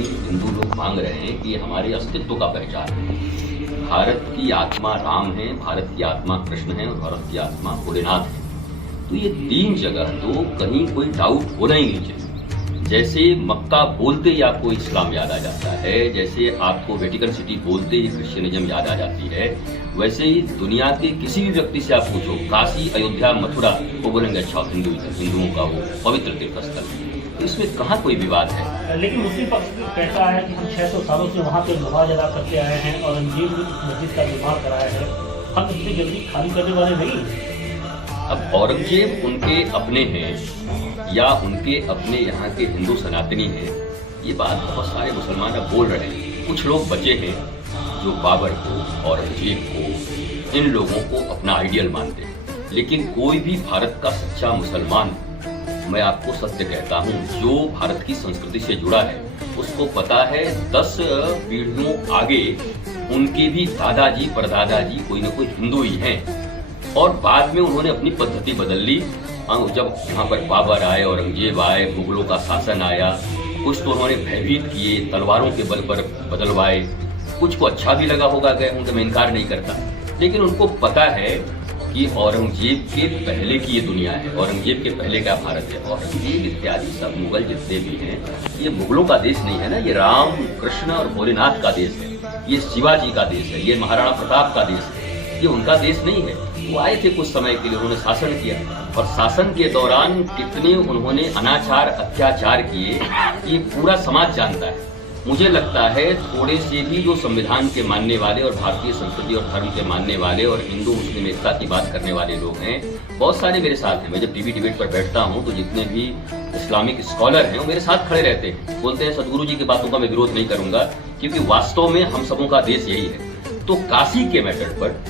कहीं हिंदू लोग मांग रहे हैं कि हमारे अस्तित्व का पहचान है। भारत की आत्मा राम है, भारत की आत्मा कृष्ण है और भारत की आत्मा भोलेनाथ है। तो ये तीन जगह तो कहीं कोई डाउट होना ही नहीं चाहिए। जैसे मक्का बोलते ही आपको इस्लाम याद आ जाता है, जैसे आपको वेटिकन सिटी बोलते ही क्रिश्चियनिज्म याद आ जाती है, वैसे ही दुनिया के किसी भी व्यक्ति से आप पूछो काशी, अयोध्या, मथुरा, वो बोलेंगे अच्छा हिंदुओं का वो पवित्र तीर्थ स्थल है। तो इसमें कहाँ कोई विवाद है। लेकिन मुस्लिम पक्ष कहता है कि हम 600 सालों से वहाँ पे नमाज अदा करते आए हैं, औरंगजेब ने उस मस्जिद का निर्माण कराया है, हम इतनी जल्दी खाली करने वाले नहीं। अब औरंगजेब उनके अपने हैं या उनके अपने यहाँ के हिंदू सनातनी हैं, ये बात बहुत सारे मुसलमान अब बोल रहे हैं। कुछ लोग बचे हैं जो बाबर को, औरंगजेब को, इन लोगों को अपना आइडियल मानते हैं। लेकिन कोई भी भारत का सच्चा मुसलमान, मैं आपको सत्य कहता हूँ, जो भारत की संस्कृति से जुड़ा है उसको पता है 10 पीढ़ियों आगे उनके भी दादाजी परदादाजी कोई न कोई हिंदू ही हैं। और बाद में उन्होंने अपनी पद्धति बदल ली। जब यहाँ पर बाबर आए, औरंगजेब आए, मुगलों का शासन आया, कुछ तो उन्होंने भयभीत किए, तलवारों के बल पर बदलवाए, कुछ को अच्छा भी लगा होगा गए उनका, मैं इनकार नहीं करता। लेकिन उनको पता है कि औरंगजेब के पहले की ये दुनिया है, औरंगजेब के पहले का भारत है। औरंगजेब इत्यादि सब मुगल जितने भी हैं, ये मुगलों का देश नहीं है ना, ये राम, कृष्ण और भोलेनाथ का देश है, ये शिवाजी का देश है, ये महाराणा प्रताप का देश है, ये उनका देश नहीं है। वो आए थे कुछ समय के लिए, उन्होंने शासन किया और शासन के दौरान कितने उन्होंने अनाचार अत्याचार किए ये पूरा समाज जानता है। मुझे लगता है थोड़े से भी जो संविधान के मानने वाले और भारतीय संस्कृति और धर्म के मानने वाले और हिंदू मुस्लिम एकता की बात करने वाले लोग हैं, बहुत सारे मेरे साथ हैं। मैं जब टीवी डिबेट पर बैठता हूं तो जितने भी इस्लामिक स्कॉलर हैं वो मेरे साथ खड़े रहते हैं, बोलते हैं सदगुरु जी की बातों का मैं विरोध नहीं करूंगा, क्योंकि वास्तव में हम सबों का देश यही है। तो काशी के मैटर पर,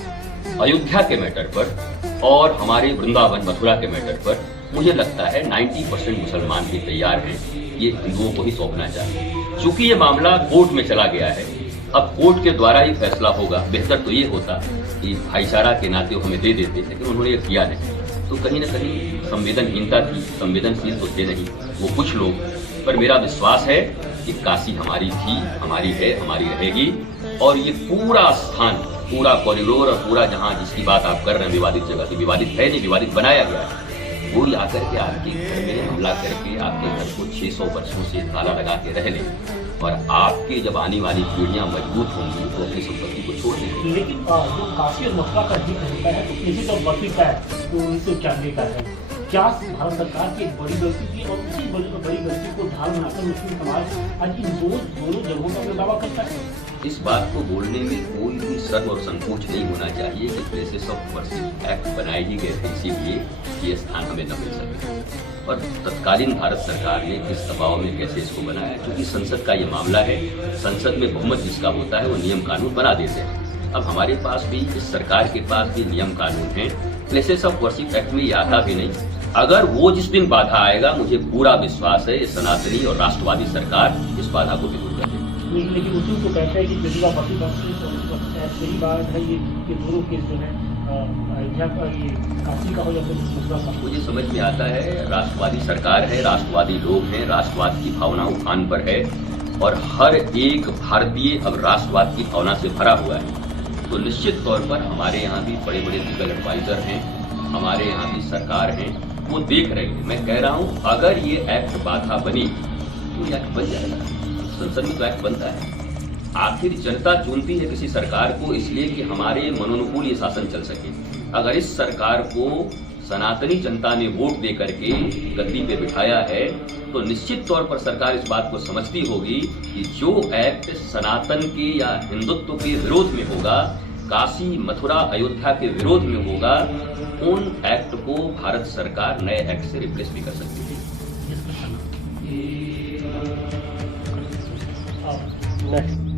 अयोध्या के मैटर पर और हमारे वृंदावन मथुरा के मैटर पर मुझे लगता है 90% मुसलमान भी तैयार हैं ये हिंदुओं को ही सौंपना चाहिए। चूंकि ये मामला कोर्ट में चला गया है, अब कोर्ट के द्वारा ही फैसला होगा। बेहतर तो ये होता कि भाईचारा के नाते हमें दे देते, लेकिन उन्होंने ये किया नहीं। तो कहीं न कहीं संवेदनहीनता थी, संवेदनशील तो थे नहीं वो कुछ लोग। पर मेरा विश्वास है कि काशी हमारी थी, हमारी है, हमारी रहेगी। और ये पूरा स्थान, पूरा कॉरिडोर और पूरा जहाँ जिसकी बात आप कर रहे हैं विवादित जगह की, विवादित है नहीं, विवादित बनाया गया है, वो आकर के आपके घर में हमला करके आपके घर को 600 वर्षों से ताला लगा के रह ले और आपके जब आने वाली पीढ़ियां मजबूत होंगी तो अपनी संपत्ति को छोड़ देंगे। लेकिन जो काशी और मथुरा का जिक्र होता है तो किसी तो बर्फी का है, तो 1991 का है। क्या भारत सरकार की एक बड़ी गलती थी और उसी बड़ी गलती को ढाल बनाकर मुस्लिम समाज आज इन दोनों जगहों का दावा करता है? इस बात को बोलने में कोई भी शर्म और संकोच नहीं होना चाहिए कि प्लेसेस ऑफ वर्शिप एक्ट बनाए ही गए थे इसीलिए ये स्थान हमें न मिल सके। और तत्कालीन भारत सरकार ने किस दबाव में कैसे इसको बनाया, क्योंकि संसद का ये मामला है, संसद में बहुमत जिसका होता है वो नियम कानून बना देते हैं। अब हमारे पास भी, इस सरकार के पास भी नियम कानून है, प्लेसेस ऑफ वर्शिप एक्ट में ये आता भी नहीं। अगर वो जिस दिन बाधा आएगा, मुझे पूरा विश्वास है सनातनी और राष्ट्रवादी सरकार इस बाधा को भी दूर कर देगी। लेकिन उसी को कहते हैं कि पिछला सही बात है ये दोनों केस जो है अयोध्या का, ये काशी का हो या फिर मथुरा का। मुझे समझ में आता है राष्ट्रवादी सरकार है, राष्ट्रवादी लोग हैं, राष्ट्रवाद की भावना उफान पर है और हर एक भारतीय अब राष्ट्रवाद की भावना से भरा हुआ है। तो निश्चित तौर पर हमारे यहाँ भी बड़े बड़े लीगल एडवाइजर हैं, हमारे यहाँ भी सरकार है, वो देख रहे हैं। मैं कह रहा हूँ अगर ये एक्ट बाधा बनी तो ये एक्ट बन जाएगा, संसद में तो एक्ट बनता है। आखिर जनता चुनती है किसी सरकार को इसलिए कि हमारे मनोनुकूल ये शासन चल सके। अगर इस सरकार को सनातनी जनता ने वोट दे करके गद्दी पे बिठाया है तो निश्चित तौर पर सरकार इस बात को समझती होगी कि जो एक्ट सनातन के या हिंदुत्व के विरोध में होगा, काशी मथुरा अयोध्या के विरोध में होगा, उन एक्ट को भारत सरकार नए एक्ट से रिप्लेस भी कर सकती है। Next.